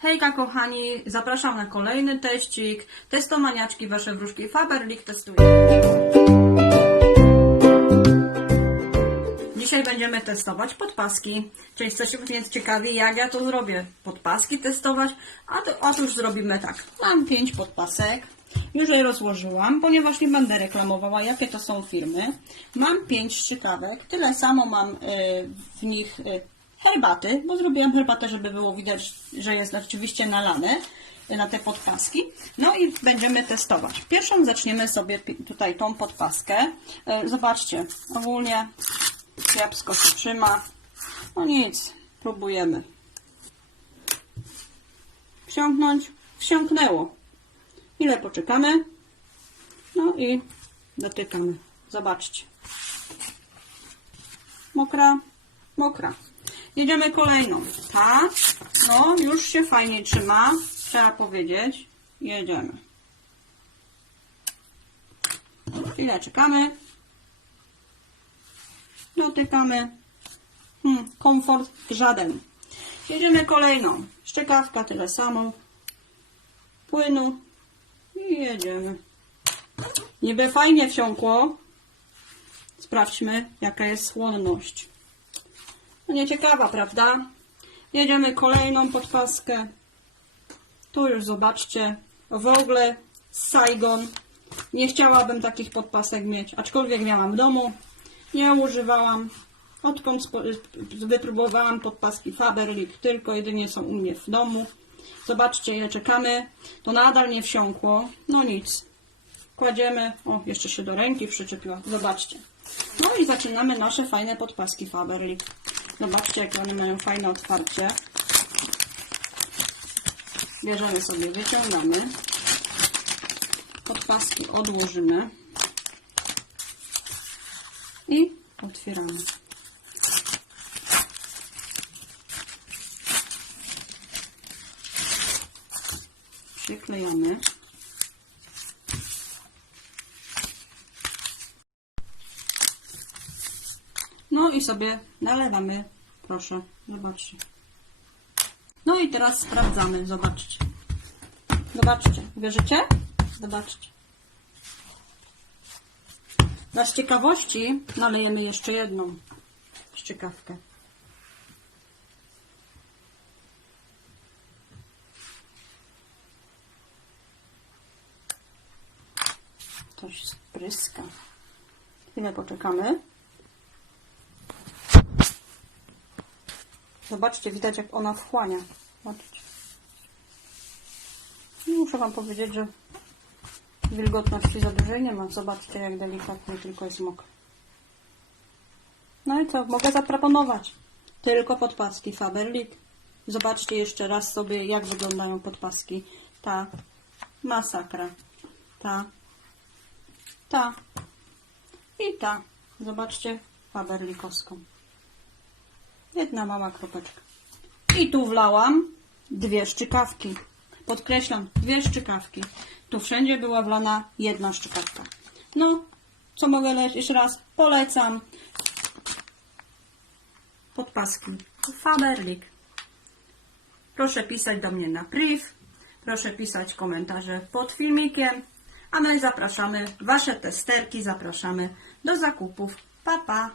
Hejka kochani, zapraszam na kolejny teścik. Testomaniaczki, wasze wróżki Faberlic testuje. Dzisiaj będziemy testować podpaski. Część się pewnie ciekawi, jak ja to zrobię. Podpaski testować, a to, otóż zrobimy tak. Mam pięć podpasek. Już je rozłożyłam, ponieważ nie będę reklamowała, jakie to są firmy. Mam pięć strzykawek. Tyle samo mam y, w nich y, herbaty, bo zrobiłam herbatę, żeby było widać, że jest oczywiście nalane na te podpaski. No i będziemy testować. Pierwszą zaczniemy sobie tutaj tą podpaskę. Y, Zobaczcie, ogólnie kiepsko się trzyma. No nic, próbujemy. Wsiąknąć. Wsiąknęło. Ile poczekamy? No i dotykamy. Zobaczcie. Mokra, mokra. Jedziemy kolejną. Ta, no już się fajnie trzyma. Trzeba powiedzieć. Jedziemy. Chwilę czekamy. Dotykamy. Hmm, komfort żaden. Jedziemy kolejną. Szczekawka tyle samo. Płynu. I jedziemy. Niby fajnie wsiąkło. Sprawdźmy, jaka jest słonność. No nieciekawa, prawda? Jedziemy kolejną podpaskę. Tu już zobaczcie. W ogóle Saigon. Nie chciałabym takich podpasek mieć, aczkolwiek miałam w domu. Nie używałam. Odkąd wypróbowałam podpaski Faberlic, tylko jedynie są u mnie w domu. Zobaczcie, ile czekamy. To nadal nie wsiąkło. No nic. Kładziemy. O, jeszcze się do ręki przyczepiła. Zobaczcie. No i zaczynamy nasze fajne podpaski Faberlic. Zobaczcie, jakie one mają fajne otwarcie. Bierzemy sobie, wyciągamy. Podpaski odłożymy. I otwieramy. Przyklejamy. No i sobie nalewamy. Proszę, zobaczcie. No i teraz sprawdzamy. Zobaczcie. Zobaczcie. Wierzycie? Zobaczcie. Dla ciekawości nalejemy jeszcze jedną szczykawkę. Coś spryska. Chwilę poczekamy. Zobaczcie, widać jak ona wchłania. Zobaczcie. No, Muszę Wam powiedzieć, że wilgotności za dużej nie ma. Zobaczcie, jak delikatnie tylko jest mokre. No i co? Mogę zaproponować. Tylko podpaski Faberlic. Zobaczcie jeszcze raz sobie, jak wyglądają podpaski. Ta masakra. Ta. Ta. I ta. Zobaczcie Faberlicowską. Jedna mała kropeczka. I tu wlałam dwie szczykawki. Podkreślam, dwie szczykawki. Tu wszędzie była wlana jedna szczykawka. No, co mogę? Jeszcze raz polecam. Podpaski. Faberlic. Proszę pisać do mnie na priv. Proszę pisać komentarze pod filmikiem. A my zapraszamy, Wasze testerki zapraszamy do zakupów. Pa, pa.